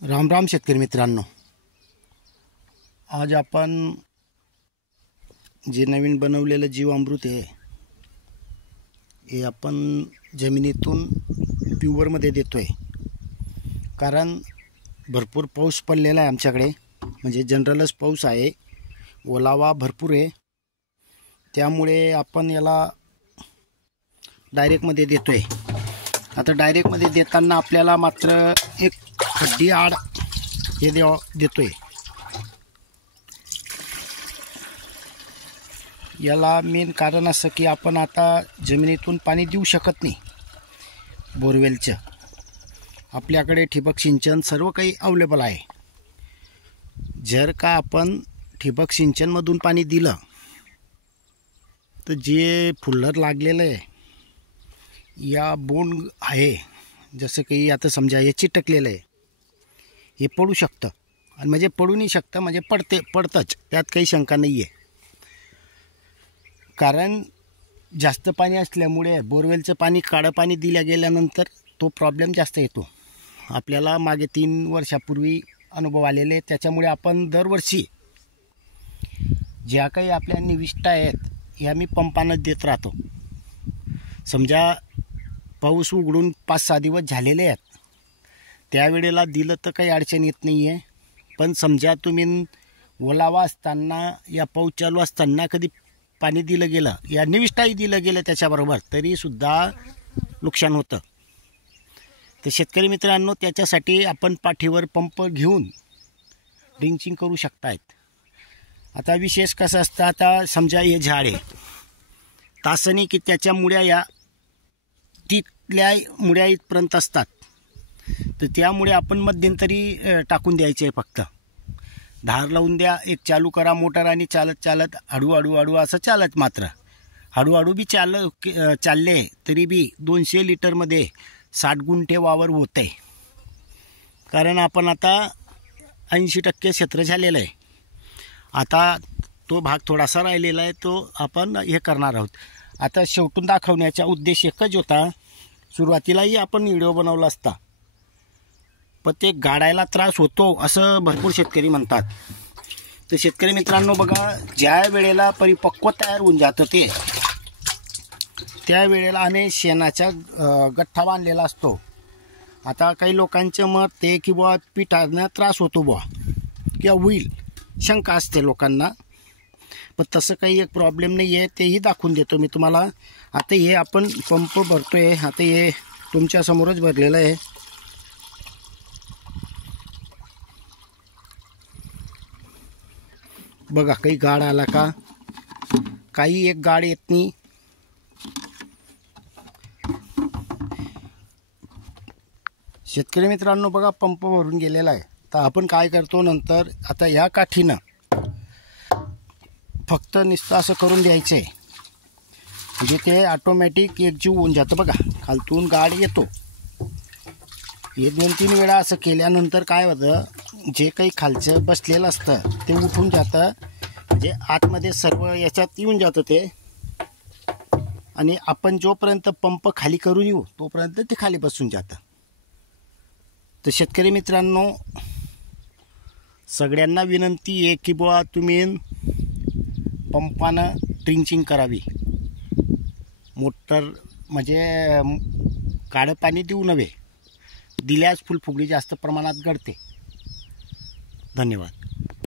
राम राम शेतकरी मित्रांनो, आज आपण जे नवीन बनवलेलं जीवामृत आहे हे आपण जमिनीतून प्युअरमध्ये देतोय। कारण भरपूर पाऊस पडलेला आहे आमच्याकडे, म्हणजे जनरलच पाऊस आहे, ओलावा भरपूर आहे, त्यामुळे आपण याला डायरेक्टमध्ये देतोय। आता डायरेक्टमध्ये देताना आपल्याला मात्र एक खड्डी आड हे देतोय। याला मेन कारण असं की आपण आता जमिनीतून पाणी देऊ शकत नाही। बोरवेलचं आपल्याकडे ठिबक सिंचन सर्व काही अवेलेबल आहे। जर का आपण ठिबक सिंचनमधून पाणी दिलं तर जे फुल्लर लागलेलं आहे या बोंड आहे, जसं की आता समजा हे चिटकलेलं आहे, हे पडू शकतं आणि म्हणजे पडू नाही शकतं, म्हणजे पडतंच, त्यात काही शंका नाही आहे। कारण जास्त पाणी असल्यामुळे बोरवेलचं पाणी काळं पाणी दिल्या गेल्यानंतर तो प्रॉब्लेम जास्त येतो। आपल्याला मागे 3 वर्षापूर्वी अनुभव आलेले, त्याच्यामुळे आपण दरवर्षी ज्या काही आपल्या निविष्ठा आहेत ह्या मी पंपानं देत राहतो। समजा पाऊस उघडून 5-6 दिवस झालेले आहेत, त्यावेळेला दिलं तर काही अडचण येत नाही आहे। पण समजा तुम्ही ओलावा असताना या पाऊस चालू असताना कधी पाणी दिलं गेलं या निविष्ठाही दिलं गेलं त्याच्याबरोबर, तरीसुद्धा नुकसान होतं। तर शेतकरी मित्रांनो, त्याच्यासाठी आपण पाठीवर पंप घेऊन ड्रिंचिंग करू शकतायत। आता विशेष कसं असतं, आता समजा हे झाड आहे, तासणी की त्याच्या मुळ्या या तिथल्या मुळ्या इथपर्यंत असतात, तर त्यामुळे आपण मध्यंतरी टाकून द्यायचे आहे। फक्त धार लावून द्या, एक चालू करा मोटर आणि चालत चालत हळूहळू असं चालत, मात्र हळूहळू बी चालले तरी बी 200 लिटरमध्ये 60 गुंठे वावर होत आहे। कारण आपण आता 80% क्षेत्र झालेलं आहे, आता तो भाग थोडासा राहिलेला आहे, तो आपण हे करणार आहोत। आता शेवटून दाखवण्याचा उद्देश एकच होता, सुरुवातीलाही आपण व्हिडिओ बनवला असता, पण ते गाडायला त्रास होतो असं भरपूर शेतकरी म्हणतात। तर शेतकरी मित्रांनो बघा, ज्या वेळेला परिपक्व तयार होऊन जातं ते त्यावेळेला आणि शेणाचा गठ्ठा बांधलेला असतो। आता काही लोकांचं मत ते की बुवा पिठांना त्रास होतो बुवा किंवा होईल, शंका असते लोकांना, पण तसं काही एक प्रॉब्लेम नाही आहे, तेही दाखवून देतो मी तुम्हाला। आता हे आपण पंप भरतोय, आता हे तुमच्यासमोरच भरलेलं आहे। बघा, काही गाड आला का, काही एक गाड येत नाही। शेतकरी मित्रांनो बघा, पंप भरून गेलेला आहे। तर आपण काय करतो नंतर, आता ह्या काठीनं फक्त नुसतं असं करून द्यायचं आहे, म्हणजे ते ऑटोमॅटिक एकजीव होऊन जातं। बघा, खालतून गाड येतो, हे 2-3 वेळा असं केल्यानंतर काय होतं, जे काही खालचं बसलेलं असतं ते उठून जातं, म्हणजे आतमध्ये सर्व याच्यात येऊन जातं ते, आणि आपण जोपर्यंत पंप खाली करून येऊ तोपर्यंत ते खाली बसून जातं। तर शेतकरी मित्रांनो, सगळ्यांना विनंती आहे की बुवा तुम्ही पंपानं ड्रिंचिंग करावी। मोटर म्हणजे काळं पाणी देऊ नये, दिल्यास फुलफुगडी जास्त प्रमाणात गळते। धन्यवाद।